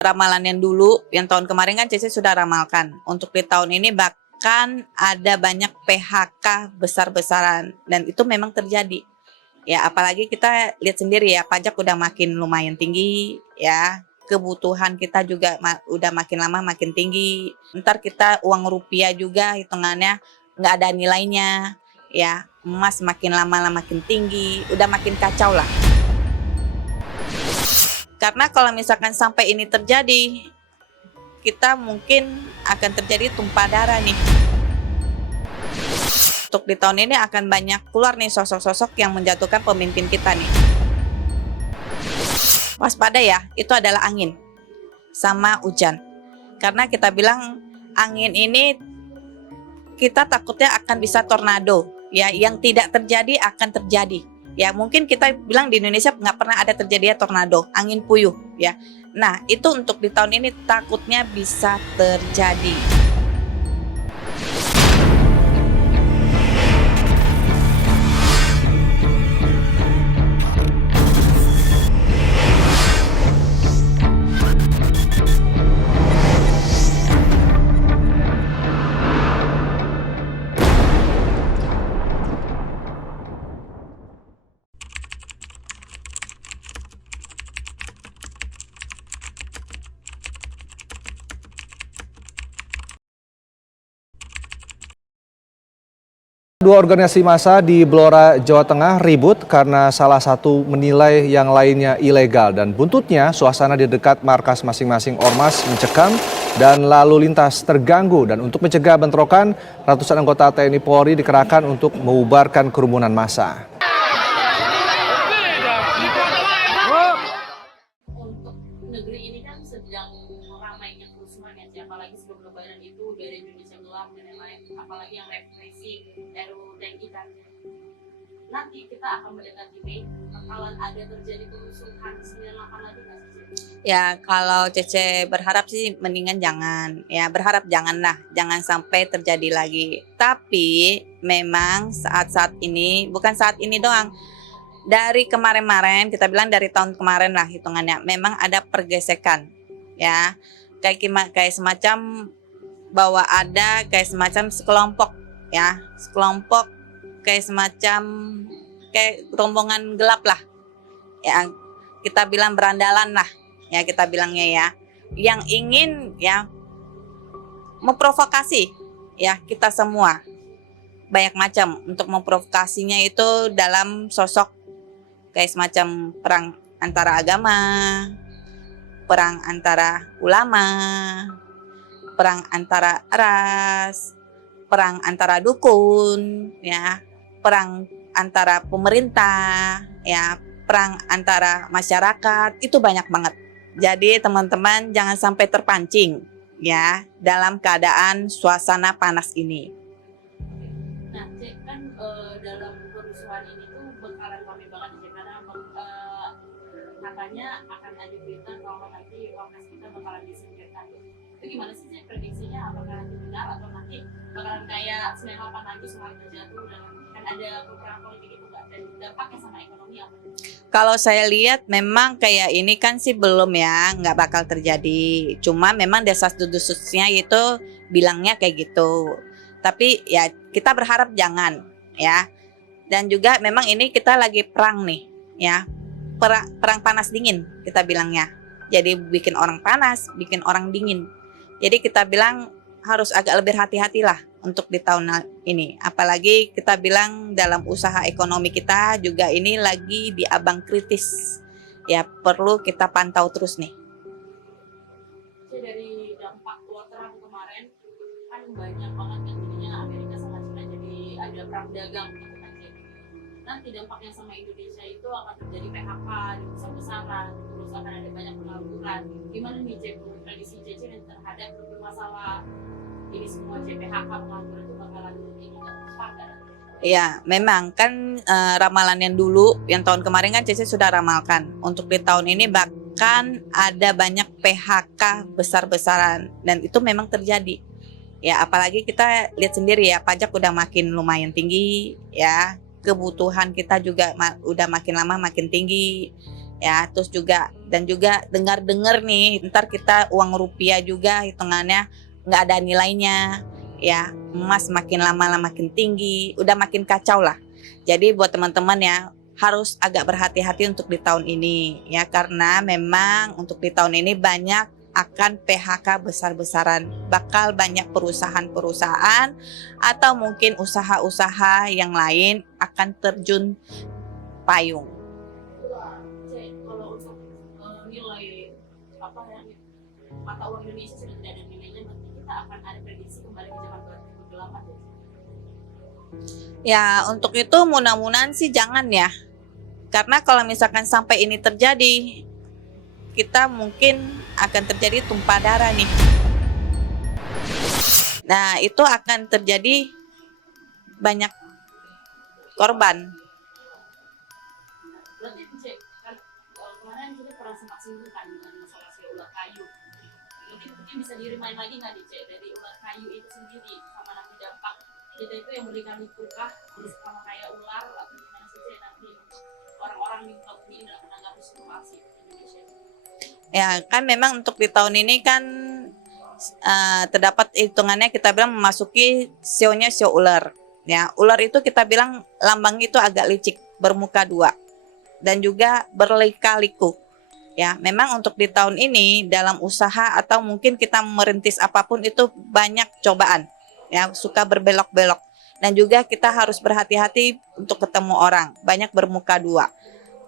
Ramalan yang dulu, yang tahun kemarin kan Cece sudah ramalkan. Untuk di tahun ini bahkan ada banyak PHK besar-besaran dan itu memang terjadi. Ya, apalagi kita lihat sendiri ya, pajak udah makin lumayan tinggi ya. Kebutuhan kita juga udah makin lama makin tinggi. Ntar kita uang rupiah juga hitungannya nggak ada nilainya ya. Emas makin lama makin tinggi, udah makin kacau lah. Karena kalau misalkan sampai ini terjadi, kita mungkin akan terjadi tumpah darah nih. Untuk di tahun ini akan banyak keluar nih sosok-sosok yang menjatuhkan pemimpin kita nih. Waspada ya, itu adalah angin sama hujan. Karena kita bilang angin ini kita takutnya akan bisa tornado, ya, yang tidak terjadi akan terjadi. Ya, mungkin kita bilang di Indonesia nggak pernah ada terjadi tornado, angin puyuh, ya. Nah, itu untuk di tahun ini takutnya bisa terjadi. Dua organisasi massa di Blora, Jawa Tengah ribut karena salah satu menilai yang lainnya ilegal dan buntutnya suasana di dekat markas masing-masing ormas mencekam dan lalu lintas terganggu. Dan untuk mencegah bentrokan, ratusan anggota TNI Polri dikerahkan untuk membubarkan kerumunan massa. Untuk negeri ini kan sedang ramainya kerusuhan ya, apalagi sebelum lebaran itu dari Indonesia gelap dan lain-lain, apalagi yang represi RUU TNI kan. Nanti kita akan mendekati Mei, bakalan ada terjadi kerusuhan 98 lagi nggak sih? Ya, kalau Cece berharap sih mendingan jangan. Ya, berharap janganlah, jangan sampai terjadi lagi. Tapi memang saat-saat ini, bukan saat ini doang. Dari kemarin-kemarin, kita bilang dari tahun kemarin lah hitungannya, memang ada pergesekan. Ya, kayak semacam bahwa ada kayak semacam sekelompok, ya, sekelompok kayak semacam kayak rombongan gelap lah. Ya, kita bilang berandalan lah. Ya, kita bilangnya ya, yang ingin ya memprovokasi ya kita semua, banyak macam untuk memprovokasinya itu dalam sosok kayak semacam perang antara agama, perang antara ulama, perang antara ras, perang antara dukun, ya, perang antara pemerintah, ya, perang antara masyarakat, itu banyak banget. Jadi teman-teman jangan sampai terpancing ya dalam keadaan suasana panas ini. Nah, Cek, kan dalam kerusuhan ini tuh bakalan rame banget Cek, karena katanya akan ada berita kalau nanti ormas kita bakalan disingkirkan. Itu gimana sih Cek prediksinya, apakah nanti benar atau nanti bakalan kayak 98 lagi Soeharto jatuh dan kan ada peperangan politik itu nggak, dan dampaknya sama ekonomi apa? Kalau saya lihat memang kayak ini kan sih belum ya, nggak bakal terjadi. Cuma memang desas-desusnya itu bilangnya kayak gitu. Tapi ya kita berharap jangan ya. Dan juga memang ini kita lagi perang nih ya. Perang panas dingin kita bilangnya. Jadi bikin orang panas, bikin orang dingin. Jadi kita bilang harus agak lebih hati-hatilah untuk di tahun ini. Apalagi kita bilang dalam usaha ekonomi kita juga ini lagi di abang kritis. Ya perlu kita pantau terus nih. Jadi dari dampak keluar terang kemarin kan banyak banget kan jadinya Amerika sama China jadi ada perang dagang gitu kan. Nanti dampaknya sama Indonesia itu akan terjadi PHK di besar-besaran, terus akan ada banyak pengangguran. Gimana nih Cek, prediksi Cece terhadap masalah ini semua, PHK pengangguran itu bakalan ini tepat kan? Ya, memang kan ramalan yang dulu, yang tahun kemarin kan Cece sudah ramalkan. Untuk di tahun ini bahkan ada banyak PHK besar-besaran dan itu memang terjadi. Ya, apalagi kita lihat sendiri ya, pajak udah makin lumayan tinggi ya. Kebutuhan kita juga udah makin lama makin tinggi. ya. Terus juga dengar-dengar nih, ntar kita uang rupiah juga hitungannya nggak ada nilainya, ya. Emas makin lama makin tinggi, udah makin kacau lah. Jadi buat teman-teman ya, harus agak berhati-hati untuk di tahun ini ya, karena memang untuk di tahun ini banyak akan PHK besar-besaran, bakal banyak perusahaan-perusahaan atau mungkin usaha-usaha yang lain akan terjun payung. Cek, kalau untuk nilai apa ya, mata uang Indonesia sudah tidak ada nilainya, berarti kita akan ada prediksi kembali ke zaman bergelapan ya. Ya, untuk itu mudah-mudahan sih jangan ya. Karena kalau misalkan sampai ini terjadi, kita mungkin akan terjadi tumpah darah nih. Nah, itu akan terjadi banyak korban. Berarti cek, kan kemarin kita pernah sempat singgung dengan masalah si ular kayu. Mungkin bisa dirimain lagi nggak cek dari ular kayu itu sendiri, sama nanti dampak kita itu yang berikan nikah sama kayak ular, atau gimana sih cek nanti orang-orang di muka bumi dalam menanggapi situasi Indonesia. Ya, kan memang untuk di tahun ini kan terdapat hitungannya kita bilang memasuki sionya sio ular. Ya, ular itu kita bilang lambang itu agak licik, bermuka dua dan juga berlika-liku. Ya, memang untuk di tahun ini dalam usaha atau mungkin kita merintis apapun itu banyak cobaan. Ya, suka berbelok-belok. Dan juga kita harus berhati-hati untuk ketemu orang, banyak bermuka dua.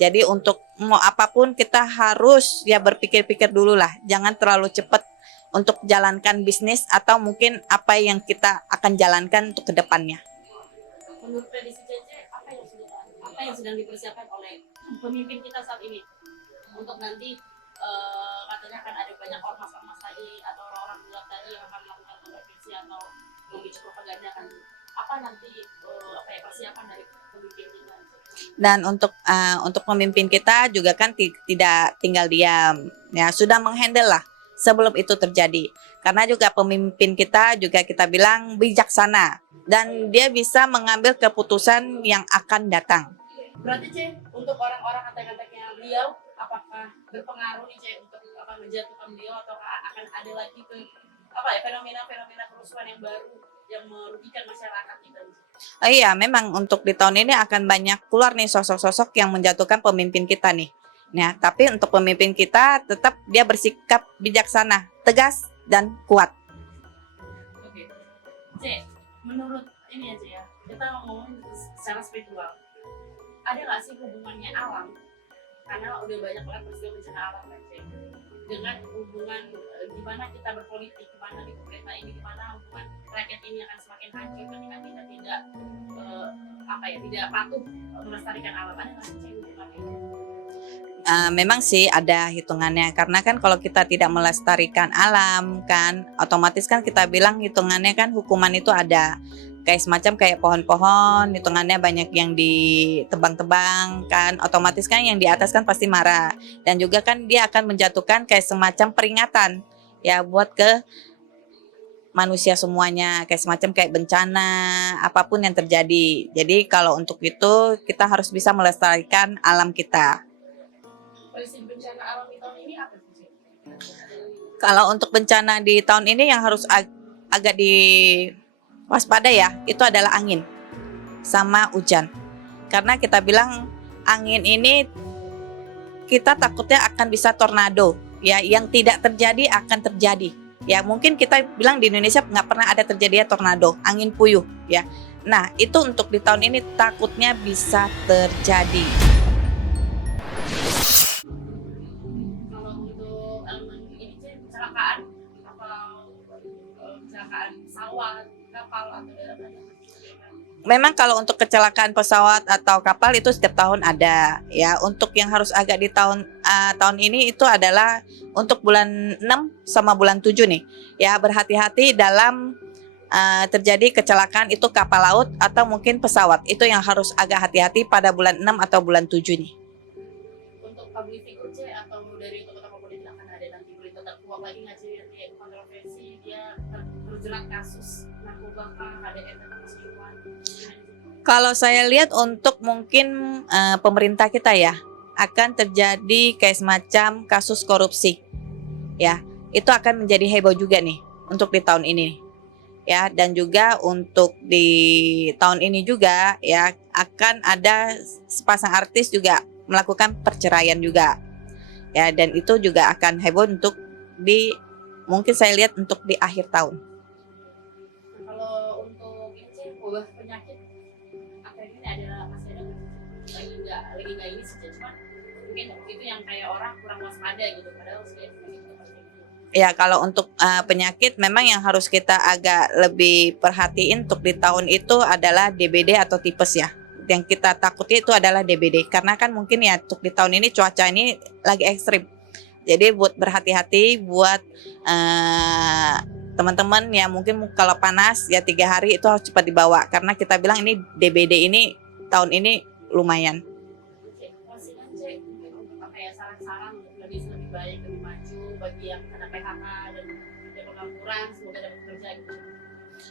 Jadi untuk mau apapun kita harus ya berpikir-pikir dulu lah, jangan terlalu cepat untuk jalankan bisnis atau mungkin apa yang kita akan jalankan untuk kedepannya. Menurut prediksi Cece, apa yang sedang dipersiapkan oleh pemimpin kita saat ini untuk nanti katanya akan ada banyak ormas-ormas tadi atau orang-orang gelap tadi yang akan melakukan intervensi atau memicu propaganda kan? Apa nanti persiapan dari pemimpin kita? Dan untuk pemimpin kita juga kan tidak tinggal diam, ya sudah menghandle lah sebelum itu terjadi. Karena juga pemimpin kita juga kita bilang bijaksana dan dia bisa mengambil keputusan yang akan datang. Berarti Cek, untuk orang-orang antek-anteknya beliau, apakah berpengaruh nih Cek untuk menjatuhkan beliau atau akan ada lagi fenomena-fenomena kerusuhan yang baru yang merugikan masyarakat kita? Iya, memang untuk di tahun ini akan banyak keluar nih sosok-sosok yang menjatuhkan pemimpin kita nih. Nah, tapi untuk pemimpin kita tetap dia bersikap bijaksana, tegas dan kuat. Oke, Cek, menurut ini aja ya, kita ngomongin secara spiritual. Ada nggak sih hubungannya alam? Karena udah banyak banget peristiwa bencana alam kan Cek. Dengan hubungan gimana kita berpolitik, gimana di pemerintah ini, gimana hubungan rakyat ini akan semakin hancur ketika kita tidak patuh melestarikan alam. Ada nggak sih hubungannya? Memang sih ada hitungannya, karena kan kalau kita tidak melestarikan alam kan otomatis kan kita bilang hitungannya kan hukuman itu ada kayak semacam kayak pohon-pohon hitungannya banyak yang ditebang-tebang kan, otomatis kan yang di atas kan pasti marah dan juga kan dia akan menjatuhkan kayak semacam peringatan ya buat ke manusia semuanya, kayak semacam kayak bencana apapun yang terjadi. Jadi kalau untuk itu kita harus bisa melestarikan alam kita. Kondisi bencana alam di tahun ini apa sih? Kalau untuk bencana di tahun ini yang harus agak diwaspada ya, itu adalah angin sama hujan. Karena kita bilang angin ini kita takutnya akan bisa tornado, ya yang tidak terjadi akan terjadi. Ya mungkin kita bilang di Indonesia nggak pernah ada terjadi tornado, angin puyuh ya. Nah itu untuk di tahun ini takutnya bisa terjadi. Kecelakaan pesawat, kapal atau darat? Memang kalau untuk kecelakaan pesawat atau kapal itu setiap tahun ada ya. Untuk yang harus agak di tahun ini itu adalah untuk bulan 6 sama bulan 7 nih. Ya berhati-hati dalam terjadi kecelakaan itu kapal laut atau mungkin pesawat. Itu yang harus agak hati-hati pada bulan 6 atau bulan 7 nih. Untuk public figure atau dari tokoh-tokoh politik akan ada nanti berita terkuak lagi nggak sih yang kontroversi dia terjerat kasus narkoba KDN dan keselingkuhan? Kalau saya lihat untuk mungkin pemerintah kita ya akan terjadi kayak semacam kasus korupsi. Ya, itu akan menjadi heboh juga nih untuk di tahun ini. Ya, dan juga untuk di tahun ini juga ya akan ada sepasang artis juga melakukan perceraian juga. Ya, dan itu juga akan heboh untuk mungkin saya lihat untuk di akhir tahun. Nah, kalau untuk ini sih wabah penyakit akhir ini masih ada nggak? Lagi nggak ini sih, cuma mungkin itu yang kayak orang kurang waspada gitu, padahal sebenarnya penyakit itu pasti gitu. Ya, kalau untuk penyakit memang yang harus kita agak lebih perhatiin untuk di tahun itu adalah DBD atau tipes ya. Yang kita takuti itu adalah DBD karena kan mungkin ya untuk di tahun ini cuaca ini lagi ekstrim. Jadi buat berhati-hati buat teman-teman ya, mungkin kalau panas ya 3 hari itu harus cepat dibawa karena kita bilang ini DBD ini tahun ini lumayan. Masih kan cek mungkin untuk kayak saran-saran untuk lebih baik, lebih maju bagi yang kena PHK dan ada pengangguran, semoga dapat kerja gitu.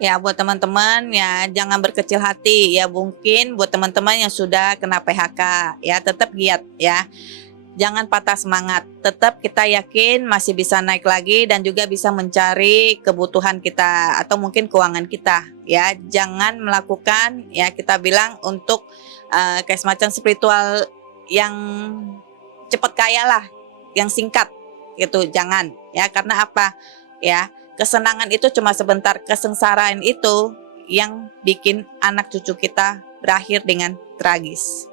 Ya, buat teman-teman ya jangan berkecil hati ya, mungkin buat teman-teman yang sudah kena PHK ya tetap giat ya. Jangan patah semangat, tetap kita yakin masih bisa naik lagi dan juga bisa mencari kebutuhan kita atau mungkin keuangan kita ya. Jangan melakukan ya kita bilang untuk kayak semacam spiritual yang cepat kaya lah, yang singkat gitu, jangan ya. Karena apa ya, kesenangan itu cuma sebentar, kesengsaraan itu yang bikin anak cucu kita berakhir dengan tragis.